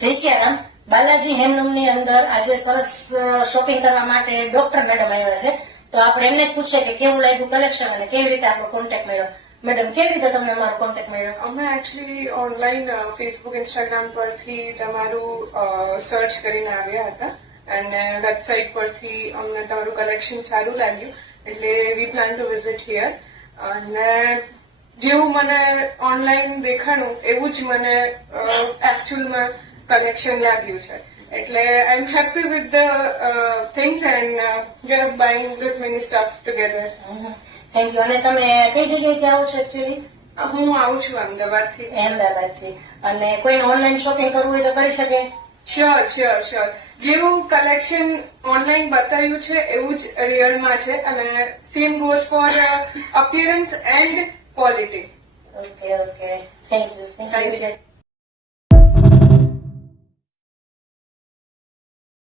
જય સિયારામ. બાલાજી હેન્ડલૂમ ની અંદર આજે સરસ શોપિંગ કરવા માટે ડોક્ટર મેડમ આવ્યા છે. તો આપણે એમને જ પૂછીએ કે કેવું લાગ્યું કલેક્શન અને કેવી રીતે આપણો કોન્ટેક્ટ મળ્યો. મેડમ, કેવી રીતે તમને અમારો કોન્ટેક્ટ મળ્યો? અમે એકચ્યુઅલી ઓનલાઈન ફેસબુક ઇન્સ્ટાગ્રામ પરથી તમારું સર્ચ કરીને આવ્યા હતા અને વેબસાઇટ પરથી અમને તમારું કલેક્શન સારું લાગ્યું એટલે વી પ્લાન ટુ વિઝિટ હિયર. અને જેવું મને ઓનલાઈન દેખાણું એવું જ મને એકચ્યુઅલમાં કલેક્શન લાગ્યું છે. એટલે I am happy with the things and just buying this many stuff together. Thank you. અને તમે કઈ જગ્યાએથી આવો છો એકચ્યુઅલી? હું આવું છું અમદાવાદથી. અમદાવાદથી. અને કોઈને ઓનલાઈન શોપિંગ કરવું હોય તો કરી શકે? શ્યોર. જેવું કલેક્શન ઓનલાઈન બતાવ્યું છે એવું જ રિયલમાં છે અને same goes for appearance and quality. Okay. Thank you.